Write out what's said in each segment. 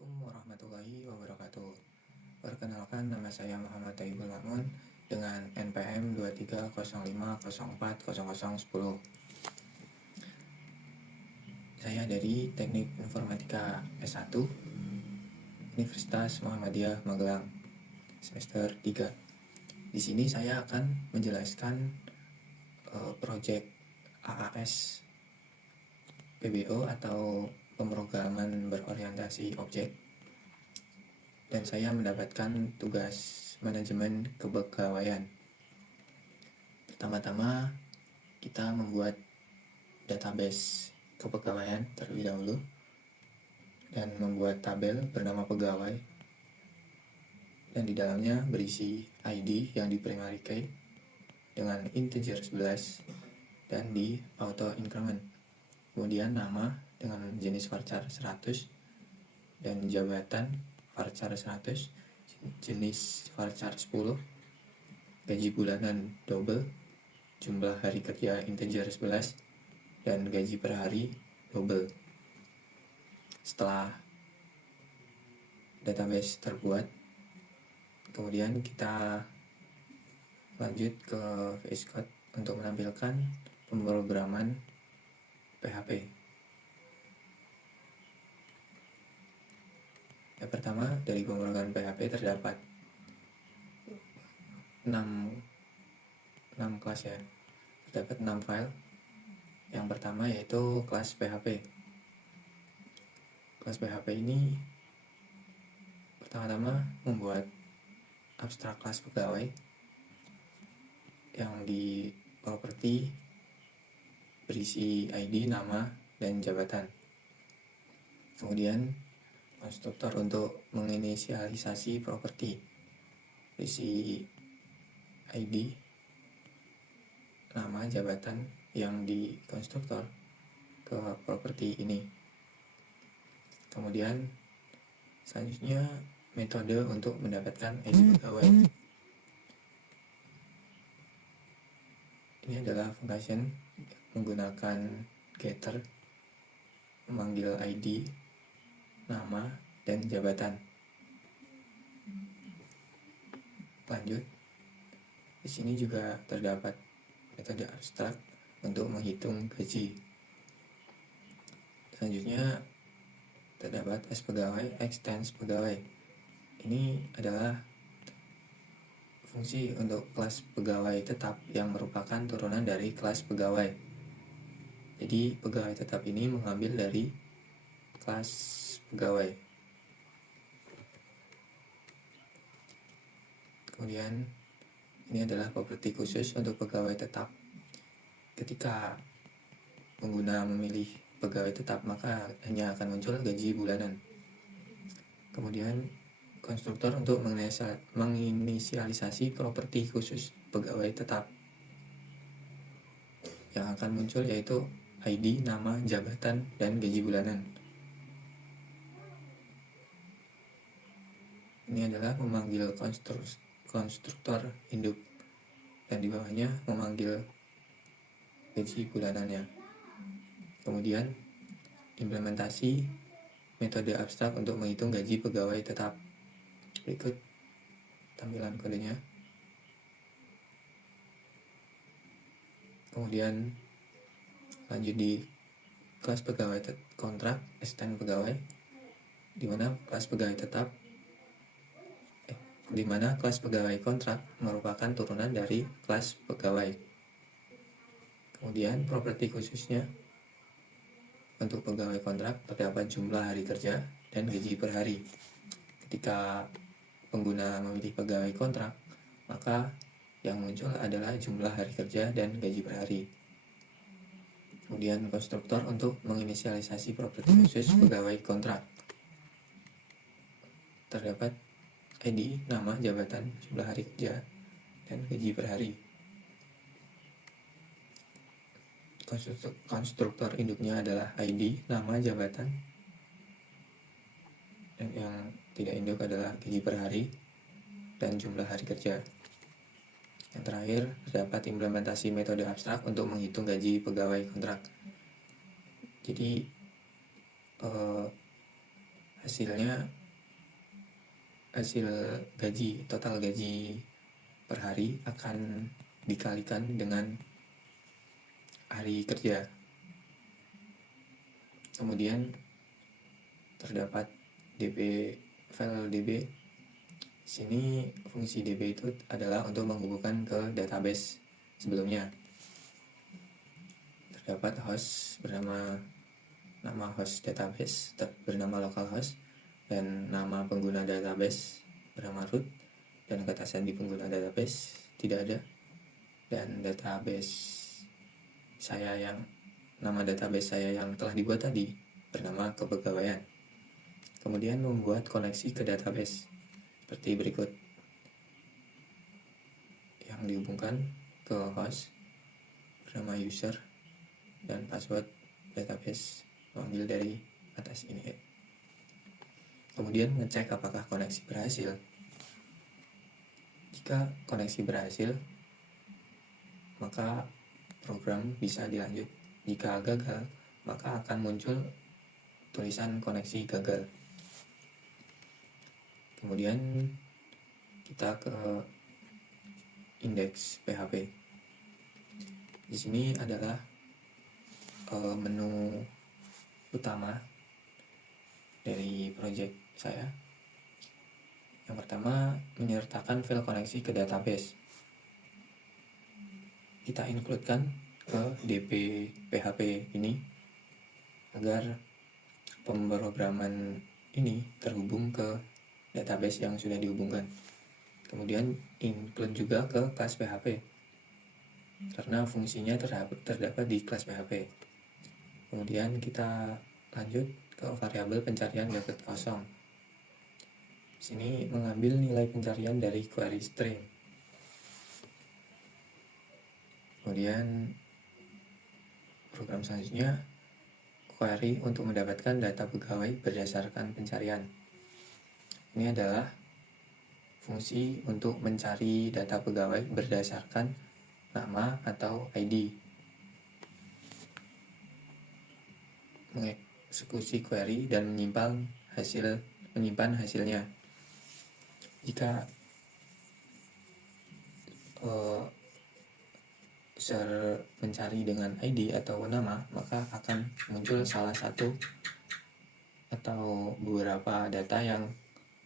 Assalamualaikum warahmatullahi wabarakatuh. Perkenalkan, nama saya Muhammad Taibul Lamun dengan NPM 2305040010. Saya dari Teknik Informatika S1 Universitas Muhammadiyah Magelang, semester 3. Di sini saya akan menjelaskan proyek AAS PBO atau pemrograman berorientasi objek, dan saya mendapatkan tugas manajemen kepegawaian. Pertama-tama kita membuat database kepegawaian terlebih dahulu dan membuat tabel bernama pegawai, dan di dalamnya berisi ID yang di primary key dengan integer 11 dan di auto increment. Kemudian nama dengan jenis varchar 100 dan jabatan varchar 100, jenis varchar 10, gaji bulanan double, jumlah hari kerja integer 11, dan gaji per hari double. Setelah database terbuat, kemudian kita lanjut ke VS Code untuk menampilkan pemrograman PHP. Yang pertama, dari pemrograman PHP terdapat 6 kelas ya. Terdapat 6 file. Yang pertama yaitu kelas PHP. Kelas PHP ini pertama-tama membuat abstrak kelas pegawai yang di properti berisi ID, nama, dan jabatan. Kemudian konstruktor untuk menginisialisasi properti berisi ID, nama, jabatan yang di konstruktor ke properti ini. Kemudian selanjutnya metode untuk mendapatkan ID pegawai. Ini adalah function menggunakan getter memanggil ID, nama, dan jabatan. Lanjut, di sini juga terdapat metode abstrak untuk menghitung gaji. Selanjutnya terdapat S pegawai, extends pegawai. Ini adalah fungsi untuk kelas pegawai tetap yang merupakan turunan dari kelas pegawai. Jadi pegawai tetap ini mengambil dari kelas pegawai. Kemudian ini adalah properti khusus untuk pegawai tetap. Ketika pengguna memilih pegawai tetap, maka hanya akan muncul gaji bulanan. Kemudian konstruktor untuk menginisialisasi properti khusus pegawai tetap yang akan muncul yaitu ID, nama, jabatan, dan gaji bulanan. Ini adalah memanggil konstruktor induk, dan di bawahnya memanggil gaji bulanannya. Kemudian implementasi metode abstrak untuk menghitung gaji pegawai tetap. Berikut tampilan kodenya. Kemudian lanjut di kelas pegawai kontrak, extend pegawai, di mana kelas pegawai kontrak merupakan turunan dari kelas pegawai. Kemudian properti khususnya untuk pegawai kontrak terdapat jumlah hari kerja dan gaji per hari. Ketika pengguna memilih pegawai kontrak, maka yang muncul adalah jumlah hari kerja dan gaji per hari. Kemudian konstruktor untuk menginisialisasi properti khusus pegawai kontrak. Terdapat ID, nama, jabatan, jumlah hari kerja, dan gaji per hari. Konstruktor induknya adalah ID, nama, jabatan, dan yang tidak induk adalah gaji per hari dan jumlah hari kerja. Yang terakhir, terdapat implementasi metode abstrak untuk menghitung gaji pegawai kontrak. Jadi hasil gaji, total gaji per hari akan dikalikan dengan hari kerja. Kemudian terdapat file DB. Di sini fungsi DB itu adalah untuk menghubungkan ke database sebelumnya. Terdapat host nama host database bernama localhost, dan nama pengguna database bernama root, dan kata sandi pengguna database tidak ada, dan nama database saya yang telah dibuat tadi bernama kepegawaian. Kemudian membuat koneksi ke database seperti berikut, yang dihubungkan ke host bernama user, dan password database mengambil dari atas ini. Kemudian ngecek apakah koneksi berhasil. Jika koneksi berhasil, maka program bisa dilanjut. Jika gagal, maka akan muncul tulisan koneksi gagal. Kemudian kita ke indeks PHP. Di sini adalah menu utama dari project saya. Yang pertama, menyertakan file koneksi ke database. Kita include-kan ke DB PHP ini agar pemrograman ini terhubung ke database yang sudah dihubungkan. Kemudian include juga ke kelas PHP karena fungsinya terdapat di kelas PHP. Kemudian kita lanjut ke variabel pencarian method kosong. Di sini mengambil nilai pencarian dari query string. Kemudian program selanjutnya, query untuk mendapatkan data pegawai berdasarkan pencarian. Ini adalah fungsi untuk mencari data pegawai berdasarkan nama atau ID. Mengeksekusi query dan menyimpan hasilnya. Jika user mencari dengan ID atau nama, maka akan muncul salah satu atau beberapa data yang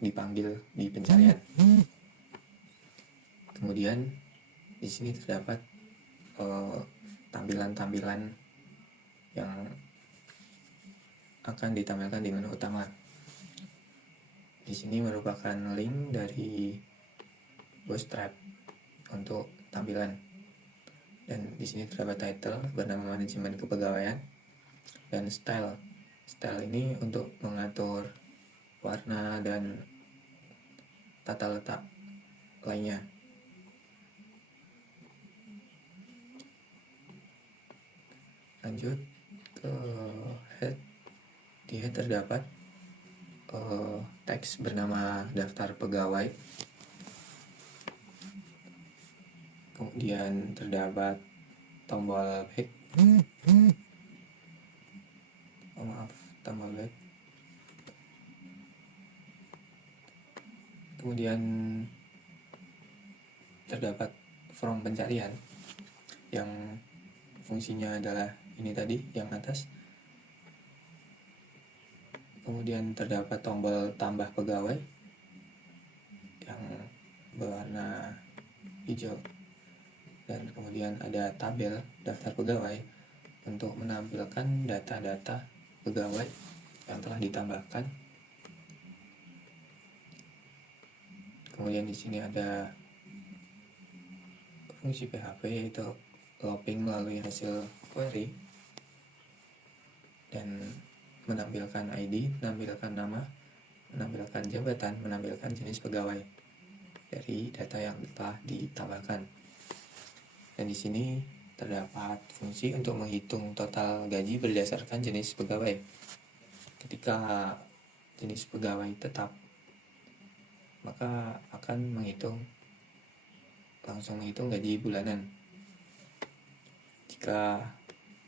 dipanggil di pencarian. Kemudian di sini terdapat tampilan-tampilan yang akan ditampilkan di menu utama. Di sini merupakan link dari Bootstrap untuk tampilan. Dan di sini terdapat title bernama manajemen kepegawaian, dan style. Style ini untuk mengatur warna dan tata letak lainnya. Lanjut ke head. Di head terdapat teks bernama daftar pegawai. Kemudian terdapat tombol back. Tombol back. Kemudian terdapat form pencarian yang fungsinya adalah ini tadi yang atas. Kemudian terdapat tombol tambah pegawai yang berwarna hijau, dan kemudian ada tabel daftar pegawai untuk menampilkan data-data pegawai yang telah ditambahkan. Kemudian di sini ada fungsi PHP yaitu looping melalui hasil query, dan menampilkan ID, menampilkan nama, menampilkan jabatan, menampilkan jenis pegawai dari data yang telah ditambahkan. Dan di sini terdapat fungsi untuk menghitung total gaji berdasarkan jenis pegawai. Ketika jenis pegawai tetap, maka akan langsung menghitung gaji bulanan. Jika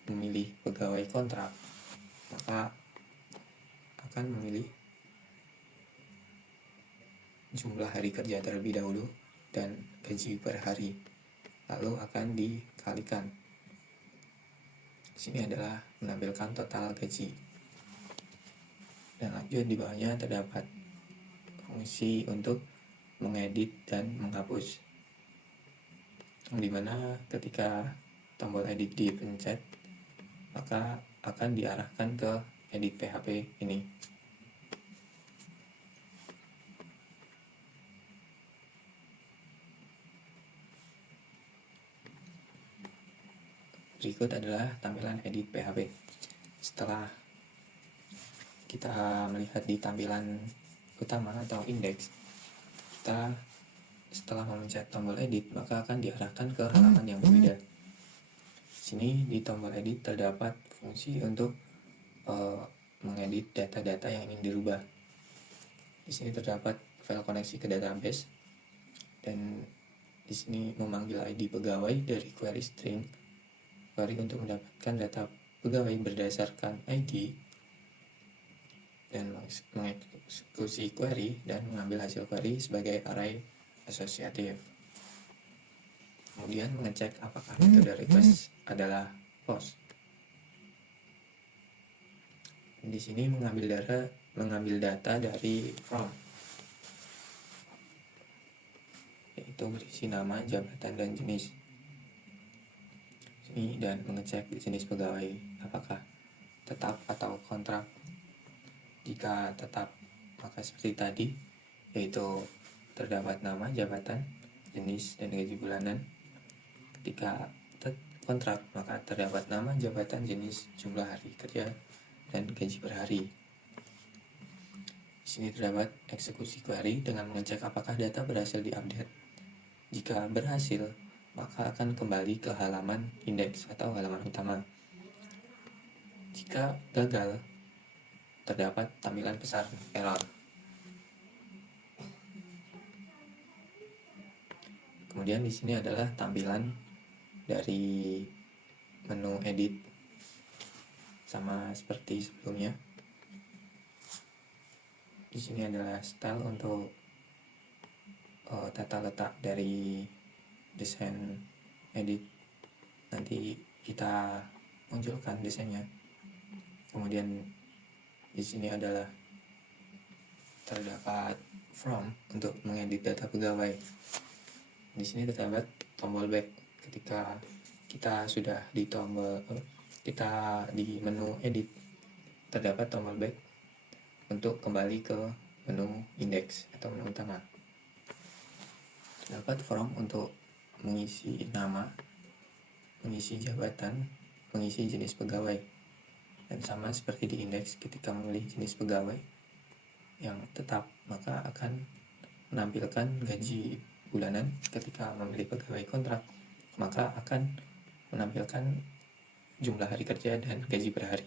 memilih pegawai kontrak, maka akan memilih jumlah hari kerja terlebih dahulu dan gaji per hari, lalu akan dikalikan. Sini adalah menampilkan total gaji. Dan lanjut di bawahnya terdapat fungsi untuk mengedit dan menghapus, dimana ketika tombol edit dipencet maka akan diarahkan ke edit PHP ini. Berikut adalah tampilan edit PHP. Setelah kita melihat di tampilan utama atau indeks, kita setelah memencet tombol edit maka akan diarahkan ke halaman yang berbeda. Sini di tombol edit terdapat fungsi untuk mengedit data-data yang ingin dirubah. Di sini terdapat file koneksi ke database, dan di sini memanggil ID pegawai dari query string, query untuk mendapatkan data pegawai berdasarkan ID, dan mengeksekusi query dan mengambil hasil query sebagai array asosiatif. Kemudian mengecek apakah metode request adalah post. Di sini mengambil data dari from, yaitu berisi nama, jabatan, dan jenis. Sini dan mengecek jenis pegawai apakah tetap atau kontrak. Jika tetap maka seperti tadi, yaitu terdapat nama, jabatan, jenis, dan gaji bulanan. Ketika kontrak maka terdapat nama, jabatan, jenis, jumlah hari kerja, dan gaji per hari. Di sini terdapat eksekusi query dengan mengecek apakah data berhasil diupdate. Jika berhasil, maka akan kembali ke halaman indeks atau halaman utama. Jika gagal, terdapat tampilan besar error. Kemudian di sini adalah tampilan dari menu edit, sama seperti sebelumnya. Di sini adalah style untuk tata letak dari desain edit. Nanti kita munculkan desainnya. Kemudian di sini adalah terdapat from untuk mengedit data pegawai. Di sini terdapat tombol back. Ketika kita sudah di menu edit, terdapat tombol back untuk kembali ke menu indeks atau menu utama. Terdapat form untuk mengisi nama, mengisi jabatan, mengisi jenis pegawai. Dan sama seperti di indeks, ketika memilih jenis pegawai yang tetap maka akan menampilkan gaji bulanan. Ketika memilih pegawai kontrak maka akan menampilkan jumlah hari kerja dan gaji per hari.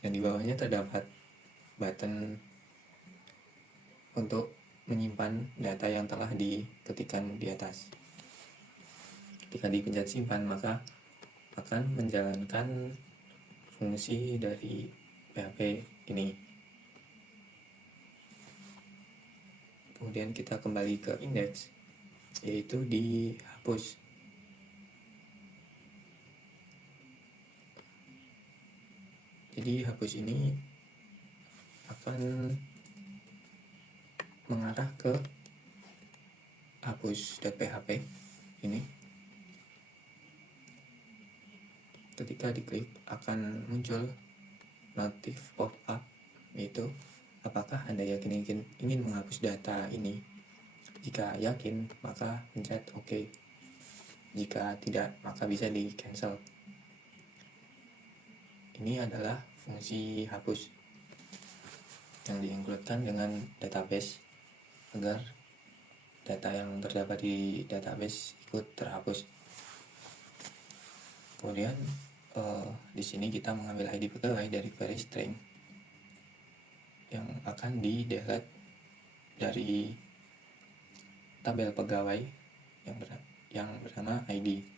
Dan di bawahnya terdapat button untuk menyimpan data yang telah diketikkan di atas. Ketika dipencet simpan maka akan menjalankan fungsi dari PHP ini. Kemudian kita kembali ke indeks, yaitu dihapus. Jadi hapus ini akan mengarah ke hapus.php ini. Ketika diklik akan muncul notif pop-up, yaitu apakah Anda yakin ingin menghapus data ini. Jika yakin maka pencet OK. Jika tidak maka bisa di cancel. Ini adalah fungsi hapus yang diinkludkan dengan database agar data yang terdapat di database ikut terhapus. Kemudian di sini kita mengambil ID pegawai dari query string yang akan di-delete dari tabel pegawai yang bernama ID,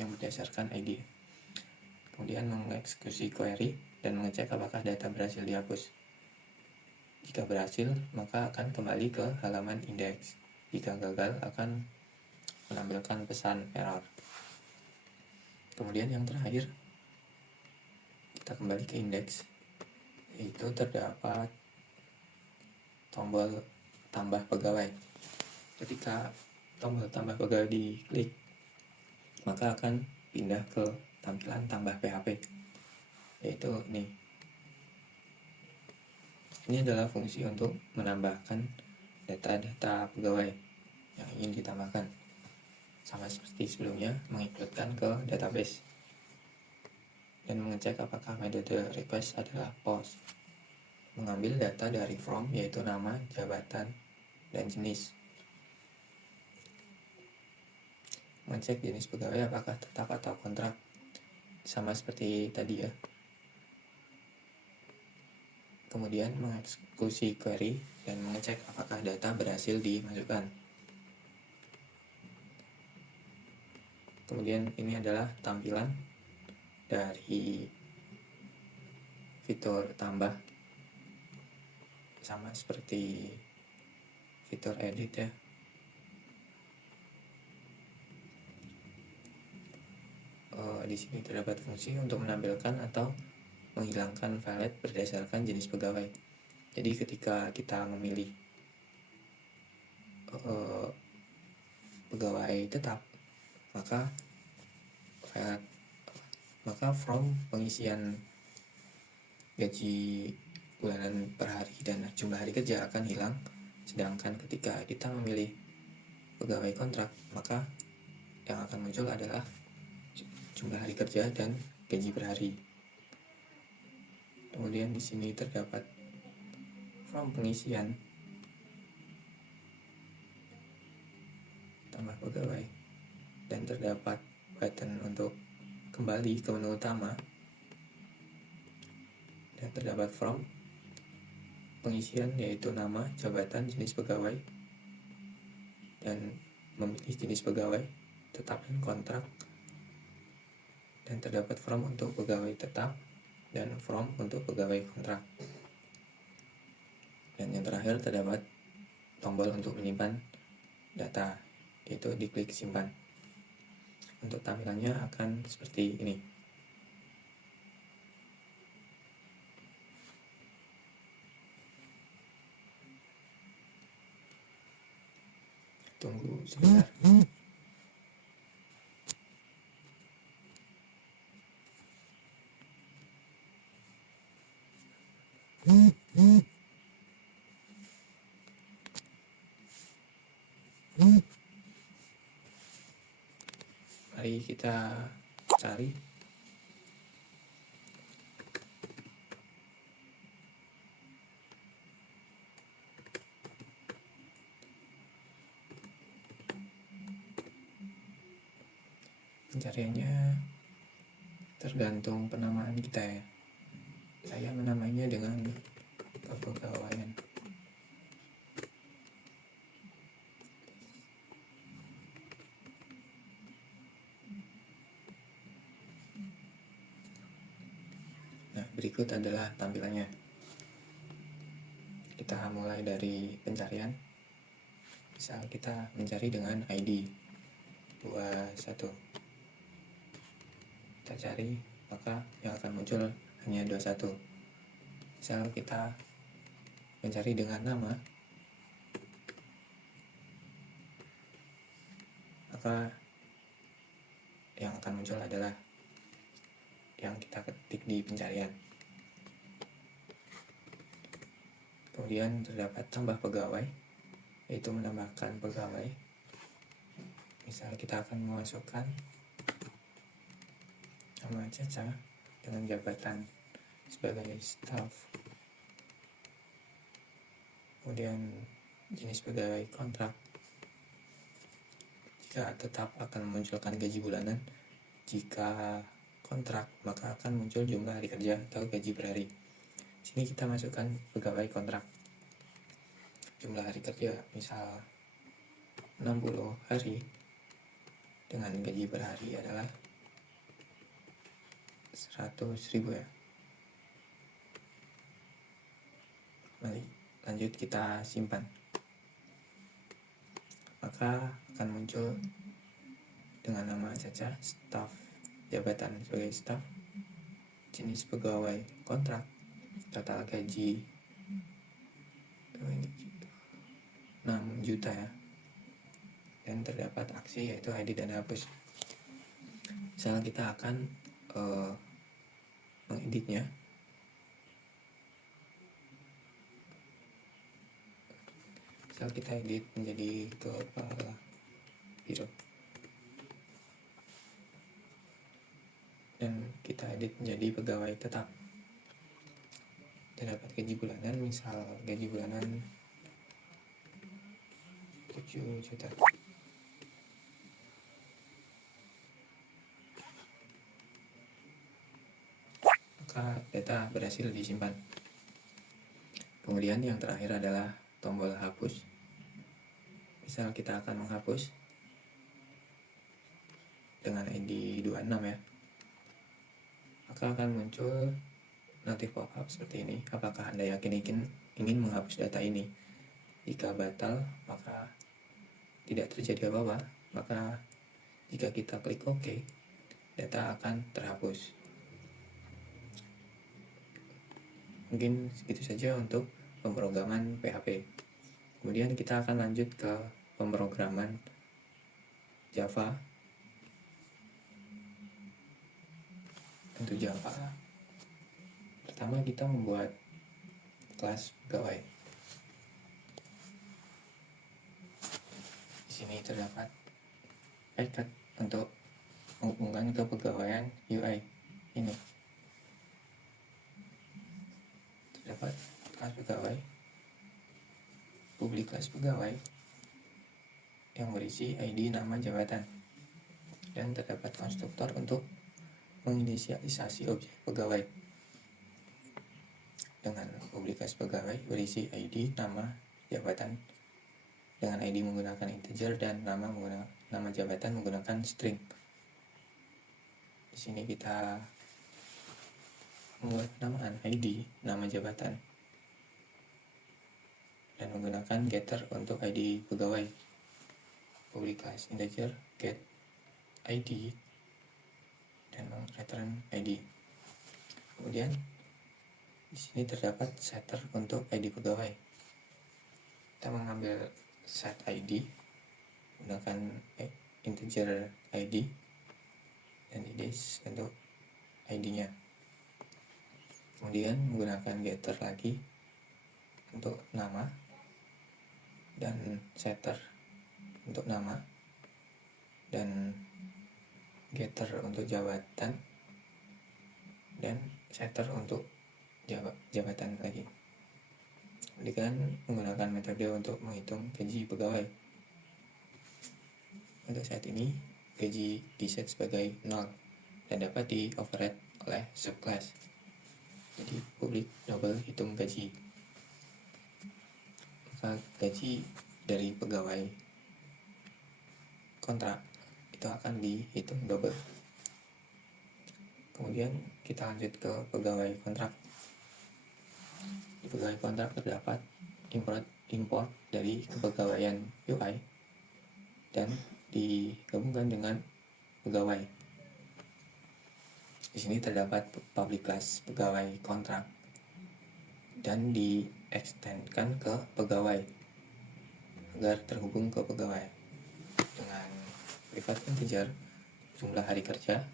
yang berdasarkan ID. Kemudian mengeksekusi query dan mengecek apakah data berhasil dihapus. Jika berhasil, maka akan kembali ke halaman indeks. Jika gagal, akan menampilkan pesan error. Kemudian yang terakhir, kita kembali ke indeks, yaitu terdapat tombol tambah pegawai. Ketika tombol tambah pegawai diklik, maka akan pindah ke tampilan tambah PHP, yaitu ini. Ini adalah fungsi untuk menambahkan data-data pegawai yang ingin ditambahkan. Sama seperti sebelumnya, mengincludekan ke database dan mengecek apakah metode request adalah post. Mengambil data dari from, yaitu nama, jabatan, dan jenis. Mengecek jenis pegawai apakah tetap atau kontrak, sama seperti tadi ya. Kemudian mengeksekusi query dan mengecek apakah data berhasil dimasukkan. Kemudian ini adalah tampilan dari fitur tambah, sama seperti fitur edit ya. Di sini terdapat fungsi untuk menampilkan atau menghilangkan valet berdasarkan jenis pegawai. Jadi ketika kita memilih pegawai tetap, maka from pengisian gaji bulanan per hari dan jumlah hari kerja akan hilang. Sedangkan ketika kita memilih pegawai kontrak, maka yang akan muncul adalah jumlah hari kerja dan gaji per hari. Kemudian di sini terdapat from pengisian tambah pegawai dan terdapat button untuk kembali ke menu utama, dan terdapat from pengisian yaitu nama, jabatan, jenis pegawai, dan memilih jenis pegawai tetap dan kontrak, dan terdapat from untuk pegawai tetap dan from untuk pegawai kontrak. Dan yang terakhir terdapat tombol untuk menyimpan data, yaitu diklik simpan. Untuk tampilannya akan seperti ini. Tunggu sebentar. Mari kita cari. Pencariannya tergantung penamaan kita ya. Saya menamainya dengan kepegawaian. Nah, berikut adalah tampilannya. Kita mulai dari pencarian. Misal kita mencari dengan ID 21. Kita cari, maka yang akan muncul hanya 21. Misal kita mencari dengan nama, maka yang akan muncul adalah yang kita ketik di pencarian. Kemudian terdapat tambah pegawai, yaitu menambahkan pegawai. Misal kita akan memasukkan nama Caca dengan jabatan sebagai staff. Kemudian jenis pegawai kontrak. Jika tetap akan memunculkan gaji bulanan, jika kontrak maka akan muncul jumlah hari kerja atau gaji per hari. Sini kita masukkan pegawai kontrak. Jumlah hari kerja misal 60 hari dengan gaji per hari adalah 100.000 ya. Mari lanjut kita simpan. Maka akan muncul dengan nama saja staf, jabatan sebagai staf, jenis pegawai kontrak, total gaji 6 juta ya, dan terdapat aksi yaitu ID dan hapus. Misalnya kita akan mengeditnya. Misal kita edit menjadi kepala biro dan kita edit menjadi pegawai tetap. Terdapat gaji bulanan, misal gaji bulanan 7 juta. Maka data berhasil disimpan. Kemudian yang terakhir adalah tombol hapus. Misal kita akan menghapus dengan ID 26 ya, maka akan muncul notif pop-up seperti ini. Apakah Anda yakin ingin menghapus data ini? Jika batal, maka tidak terjadi apa-apa. Maka jika kita klik OK, data akan terhapus. Mungkin segitu saja untuk pemrograman PHP. Kemudian kita akan lanjut ke pemrograman Java. Untuk Java, pertama kita membuat kelas pegawai. Di sini terdapat icon untuk menghubungkan kepegawaian UI ini. Terdapat kelas pegawai, publik kelas pegawai yang berisi ID, nama, jabatan, dan terdapat konstruktor untuk menginisialisasi objek pegawai dengan publik kelas pegawai berisi ID, nama, jabatan dengan ID menggunakan integer dan nama jabatan menggunakan string. Di sini kita membuat penamaan ID, nama jabatan, dan menggunakan getter untuk ID pegawai. Public class integer get ID dan return ID. Kemudian di sini terdapat setter untuk ID pegawai. Kita mengambil set ID menggunakan integer ID dan IDs untuk ID-nya. Kemudian menggunakan getter lagi untuk nama dan setter untuk nama dan getter untuk jabatan dan setter untuk jabatan lagi. Kemudian menggunakan metode untuk menghitung gaji pegawai. Untuk saat ini gaji diset sebagai 0 dan dapat di override oleh subclass. Jadi publik double hitung gaji. Maka gaji dari pegawai kontrak itu akan dihitung double. Kemudian kita lanjut ke pegawai kontrak. Di pegawai kontrak terdapat import dari kepegawaian UI dan digabungkan dengan pegawai. Di sini terdapat public class pegawai kontrak dan diekstensikan ke pegawai agar terhubung ke pegawai dengan private integer jumlah hari kerja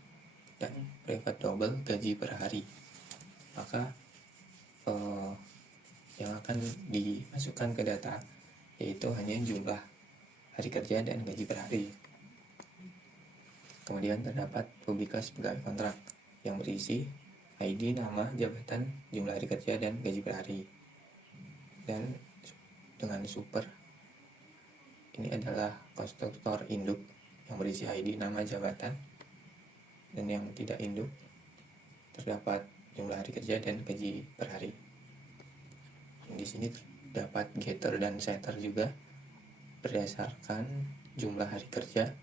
dan private double gaji per hari. Maka yang akan dimasukkan ke data yaitu hanya jumlah hari kerja dan gaji per hari. Kemudian terdapat publikasi pegawai kontrak yang berisi ID, nama, jabatan, jumlah hari kerja, dan gaji per hari. Dan dengan super, ini adalah konstruktor induk yang berisi ID, nama, jabatan, dan yang tidak induk terdapat jumlah hari kerja dan gaji per hari. Di sini terdapat getter dan setter juga berdasarkan jumlah hari kerja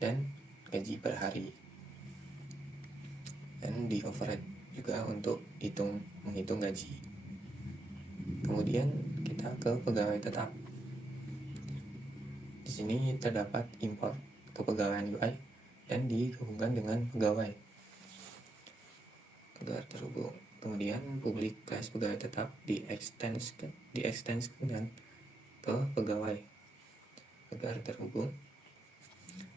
dan gaji per hari. Dan di override juga untuk menghitung gaji. Kemudian kita ke pegawai tetap. Di sini terdapat import kepegawaian UI dan digabungkan dengan pegawai agar terhubung. Kemudian public class pegawai tetap di-extend ke pegawai agar terhubung,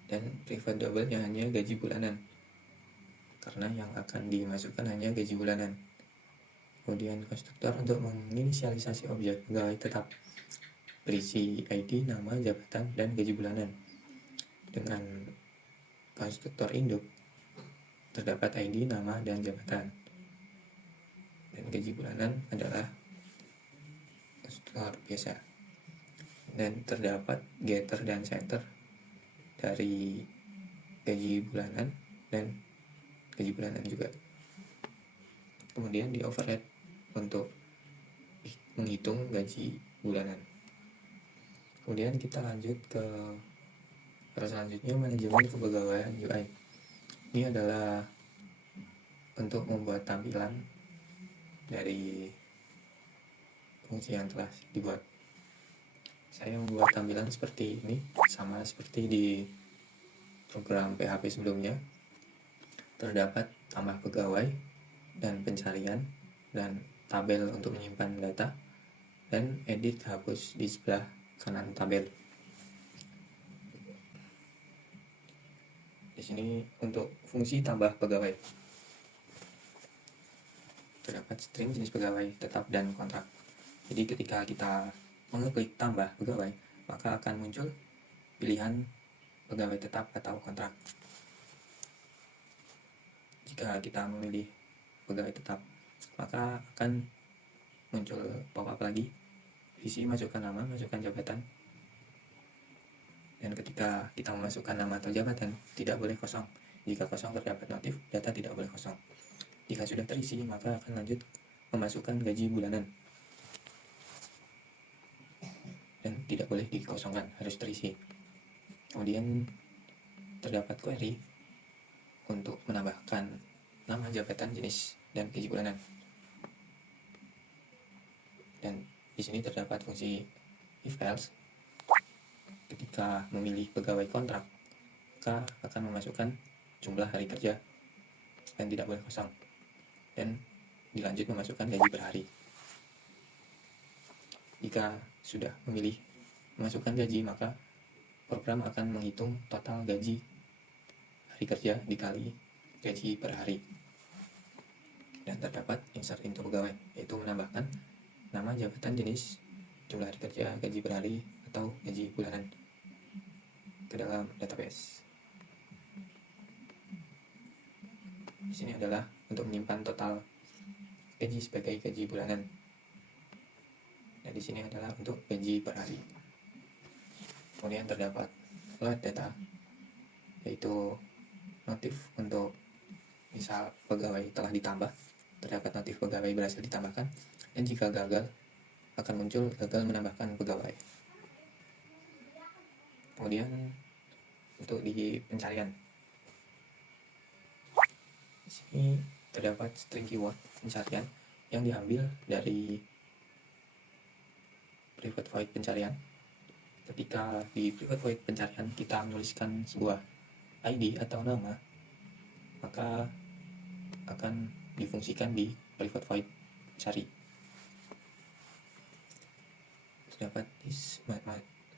dan private double yang hanya gaji bulanan karena yang akan dimasukkan hanya gaji bulanan. Kemudian konstruktor untuk menginisialisasi objek pegawai tetap berisi ID, nama, jabatan, dan gaji bulanan. Dengan konstruktor induk terdapat ID, nama, dan jabatan, dan gaji bulanan adalah konstruktor biasa. Dan terdapat getter dan setter dari gaji bulanan dan gaji bulanan juga. Kemudian di overhead untuk menghitung gaji bulanan. Kemudian kita lanjut ke selanjutnya, manajemen kepegawaian UI. Ini adalah untuk membuat tampilan dari fungsi yang telah dibuat. Saya membuat tampilan seperti ini, sama seperti di program PHP sebelumnya. Terdapat tambah pegawai dan pencarian, dan tabel untuk menyimpan data, dan edit hapus di sebelah kanan tabel. Di sini untuk fungsi tambah pegawai terdapat string, jenis pegawai tetap, dan kontrak. Jadi ketika kita mengeklik tambah pegawai, maka akan muncul pilihan pegawai tetap atau kontrak. Jika kita memilih pegawai tetap, maka akan muncul pop-up lagi, isi masukkan nama, masukkan jabatan. Dan ketika kita memasukkan nama atau jabatan, tidak boleh kosong. Jika kosong terdapat notif, data tidak boleh kosong. Jika sudah terisi, maka akan lanjut memasukkan gaji bulanan. Dan tidak boleh dikosongkan, harus terisi. Kemudian terdapat query untuk menambahkan nama, jabatan, jenis, dan gaji bulanan. Dan di sini terdapat fungsi if else. Ketika memilih pegawai kontrak, maka akan memasukkan jumlah hari kerja dan tidak boleh kosong, dan dilanjut memasukkan gaji per hari. Jika sudah memilih memasukkan gaji, maka program akan menghitung total gaji hari kerja dikali gaji per hari. Dan terdapat insert into pegawai, yaitu menambahkan nama, jabatan, jenis, jumlah hari kerja, gaji per hari, atau gaji bulanan ke dalam database. Di sini adalah untuk menyimpan total gaji sebagai gaji bulanan. Dan di sini adalah untuk gaji per hari. Kemudian terdapat load data, yaitu notif untuk misal pegawai telah ditambah, terdapat notif pegawai berhasil ditambahkan, dan jika gagal akan muncul gagal menambahkan pegawai. Kemudian untuk di pencarian, di sini terdapat string keyword pencarian yang diambil dari private void pencarian. Ketika di private void pencarian kita menuliskan sebuah ID atau nama, maka akan difungsikan di private void cari.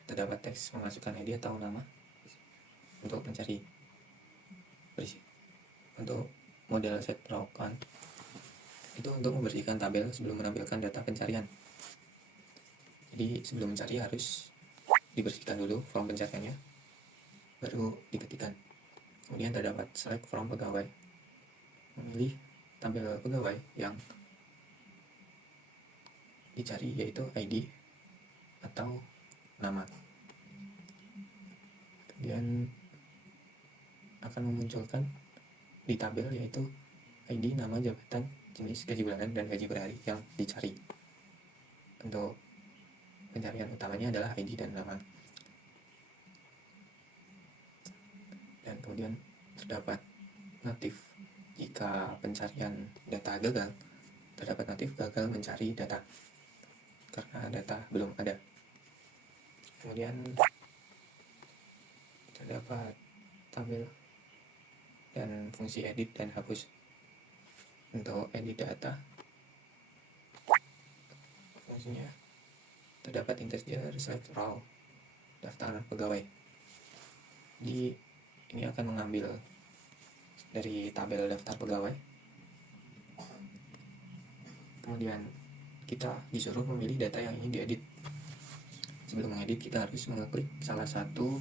Terdapat teks memasukkan ID atau nama untuk mencari berisi. Untuk model set raw count itu untuk membersihkan tabel sebelum menampilkan data pencarian. Jadi sebelum mencari harus dibersihkan dulu form pencariannya, baru diketikkan. Kemudian terdapat select from pegawai, memilih tabel pegawai yang dicari, yaitu ID atau nama. Kemudian akan memunculkan di tabel yaitu ID, nama, jabatan, jenis, gaji bulanan, dan gaji per hari yang dicari. Untuk pencarian utamanya adalah ID dan nama. Dan kemudian terdapat notif jika pencarian data gagal, terdapat notif gagal mencari data. karena data belum ada. Kemudian terdapat tabel dan fungsi edit dan hapus. Untuk edit data, fungsinya terdapat integer select row daftar pegawai. Jadi ini akan mengambil dari tabel daftar pegawai. Kemudian kita disuruh memilih data yang ingin diedit. Sebelum mengedit, kita harus mengeklik salah satu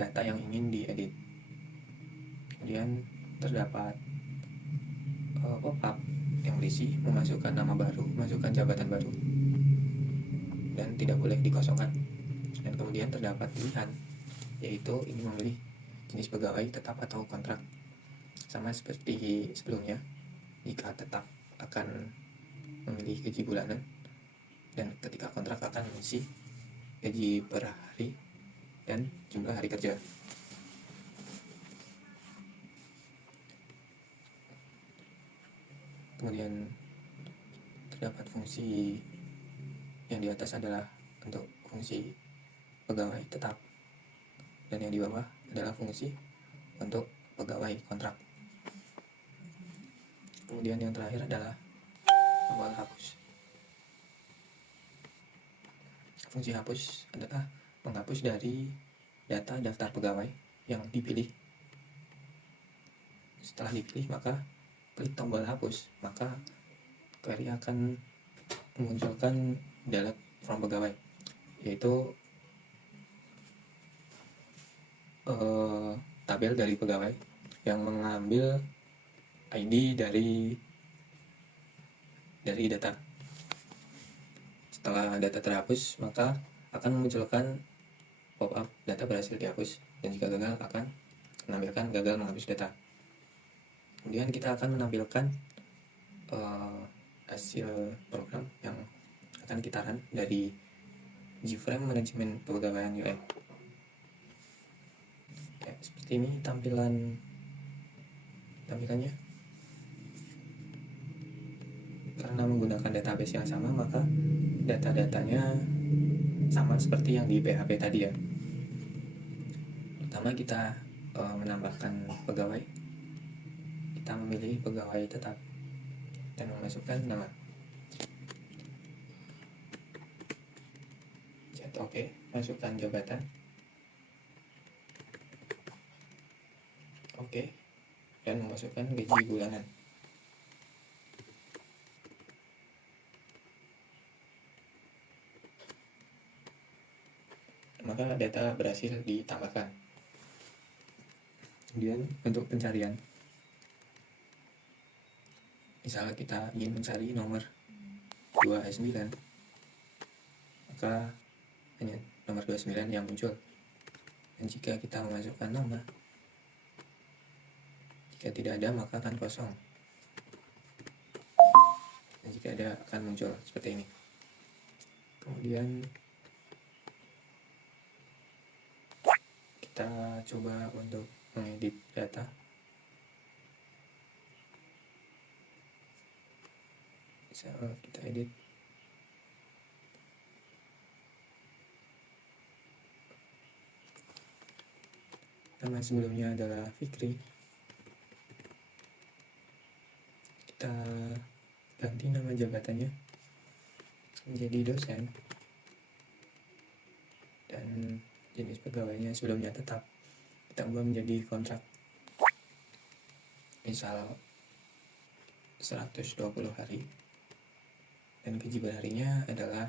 data yang ingin diedit. Kemudian terdapat pop-up yang berisi memasukkan nama baru, memasukkan jabatan baru, dan tidak boleh dikosongkan. Dan kemudian terdapat pilihan, yaitu ini memilih jenis pegawai tetap atau kontrak. Sama seperti sebelumnya, jika tetap akan memilih gaji bulanan, dan ketika kontrak akan mengisi gaji per hari dan jumlah hari kerja. Kemudian terdapat fungsi yang di atas adalah untuk fungsi pegawai tetap, dan yang di bawah adalah fungsi untuk pegawai kontrak. Kemudian yang terakhir adalah tombol hapus. Fungsi hapus adalah menghapus dari data daftar pegawai yang dipilih. Setelah dipilih, maka klik tombol hapus, maka query akan memunculkan delete from pegawai, yaitu tabel dari pegawai yang mengambil ID dari data. Setelah data terhapus, maka akan memunculkan pop-up data berhasil dihapus, dan jika gagal akan menampilkan gagal menghapus data. Kemudian kita akan menampilkan hasil program yang akan kita run dari GFrame manajemen kepegawaian UI. Ya, seperti ini tampilannya. Karena menggunakan database yang sama, maka data-datanya sama seperti yang di PHP tadi ya. Pertama kita menambahkan pegawai. Kita memilih pegawai tetap dan memasukkan nama. Chat OK, masukkan jabatan. OK, dan memasukkan gaji bulanan. Maka data berhasil ditambahkan. Kemudian untuk pencarian, misalnya kita ingin mencari nomor 29, maka hanya nomor 29 yang muncul. Dan jika kita memasukkan nama, jika tidak ada maka akan kosong, dan jika ada akan muncul seperti ini. Kemudian kita coba untuk mengedit data. Misal kita edit nama sebelumnya adalah Fikri, kita ganti nama jabatannya menjadi dosen, dan jenis pegawainya sebelumnya tetap kita ubah menjadi kontrak, misal 120 hari, dan gaji perharinya adalah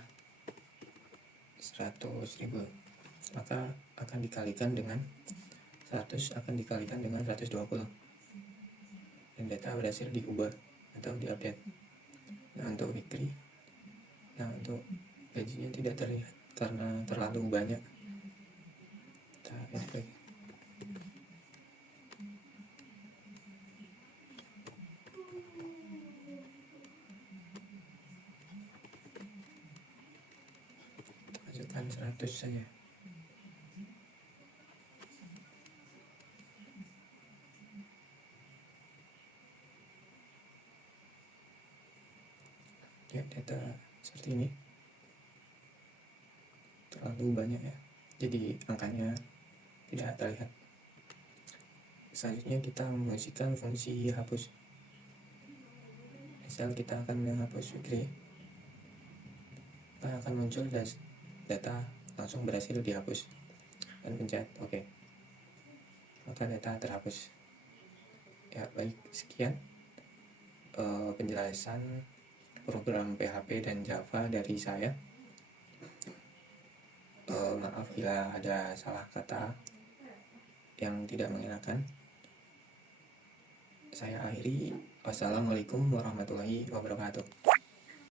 100.000, maka akan dikalikan dengan 100 akan dikalikan dengan 120, dan data berhasil diubah atau diupdate. Nah untuk Fikri, untuk gajinya tidak terlihat karena terlalu banyak. Kita edit lagi. Kita masukkan 100 saja. Ya, data seperti ini. terlalu banyak ya, jadi angkanya tidak terlihat. Selanjutnya kita mengisikan fungsi hapus. Misal kita akan menghapus Fikri, maka akan muncul data langsung berhasil dihapus, dan pencet OK, maka data terhapus. Ya baik, sekian penjelasan program PHP dan Java dari saya. Maaf bila ada salah kata yang tidak mengenakan. Saya akhiri. Wassalamualaikum warahmatullahi wabarakatuh.